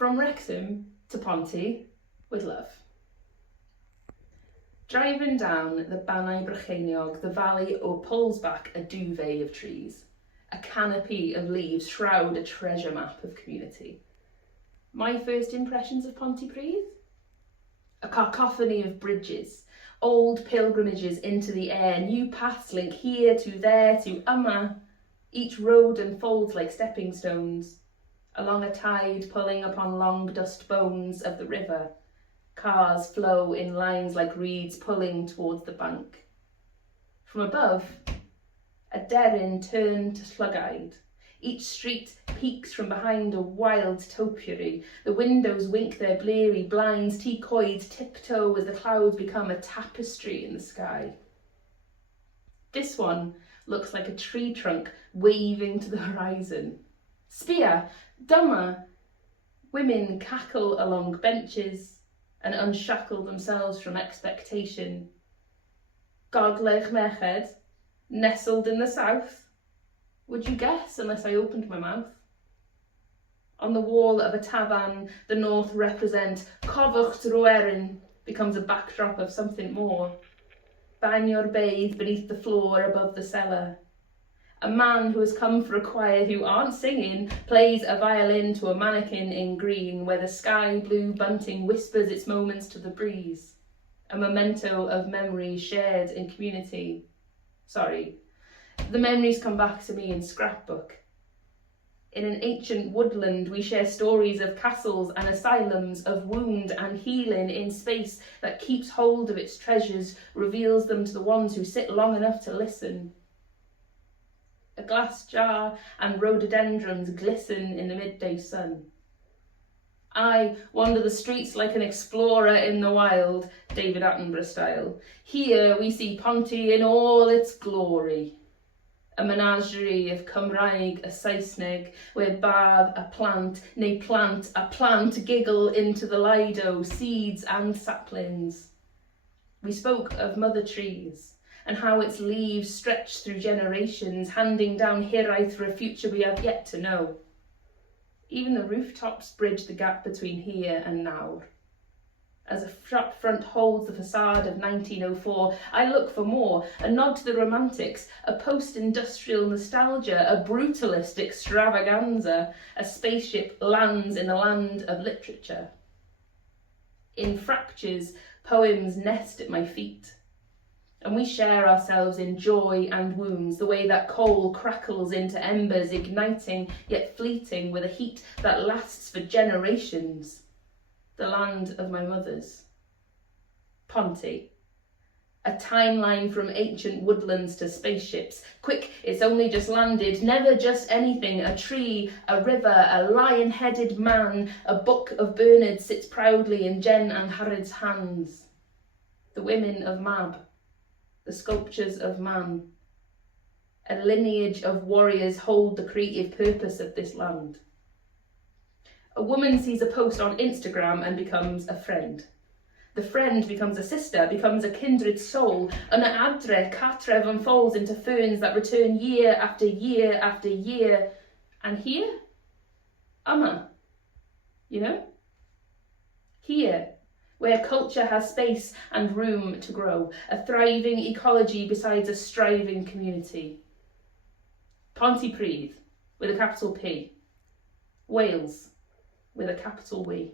From Wrexham to Ponty, with love. Driving down the Bannau Brycheiniog, the valley pulls back a duvet of trees. A canopy of leaves shroud a treasure map of community. My first impressions of Pontypridd? A cacophony of bridges, old pilgrimages into the air, new paths link here to there to yma. Each road unfolds like stepping stones, along a tide pulling upon long dust bones of the river. Cars flow in lines like reeds pulling towards the bank. From above, a deryn turned to slug-eyed. Each street peeks from behind a wild topiary. The windows wink their bleary blinds, teacoids tiptoe as the clouds become a tapestry in the sky. This one looks like a tree trunk waving to the horizon. Spear, dummer. Women cackle along benches and unshackle themselves from expectation. Goglech Merched, nestled in the south. Would you guess unless I opened my mouth? On the wall of a tavan, the north represent Cofwch Droerin becomes a backdrop of something more. Banyur bathed beneath the floor above the cellar. A man who has come for a choir who aren't singing plays a violin to a mannequin in green where the sky blue bunting whispers its moments to the breeze. A memento of memories shared in community. Sorry, the memories come back to me in scrapbook. In an ancient woodland, we share stories of castles and asylums, of wound and healing in space that keeps hold of its treasures, reveals them to the ones who sit long enough to listen. A glass jar and rhododendrons glisten in the midday sun. I wander the streets like an explorer in the wild, David Attenborough style. Here we see Ponty in all its glory. A menagerie of Cymraeg, a Saesneg, where bardd a plant giggle into the lido, seeds and saplings. We spoke of mother trees, and how its leaves stretch through generations, handing down hiraeth for a future we have yet to know. Even the rooftops bridge the gap between here and now. As a shop front holds the facade of 1904, I look for more, a nod to the romantics, a post-industrial nostalgia, a brutalist extravaganza. A spaceship lands in the land of literature. In fractures, poems nest at my feet. And we share ourselves in joy and wounds, the way that coal crackles into embers, igniting yet fleeting with a heat that lasts for generations. The land of my mothers. Ponty. A timeline from ancient woodlands to spaceships. Quick, it's only just landed, never just anything. A tree, a river, a lion-headed man. A book of Bernard sits proudly in Jen and Harrod's hands. The women of Mab. The sculptures of man. A lineage of warriors hold the creative purpose of this land. A woman sees a post on Instagram and becomes a friend. The friend becomes a sister, becomes a kindred soul. An adre, cartref unfolds into ferns that return year after year after year. And here? Yma. You know? Here, where culture has space and room to grow. A thriving ecology besides a striving community. Pontypridd, with a capital P. Wales, with a capital W.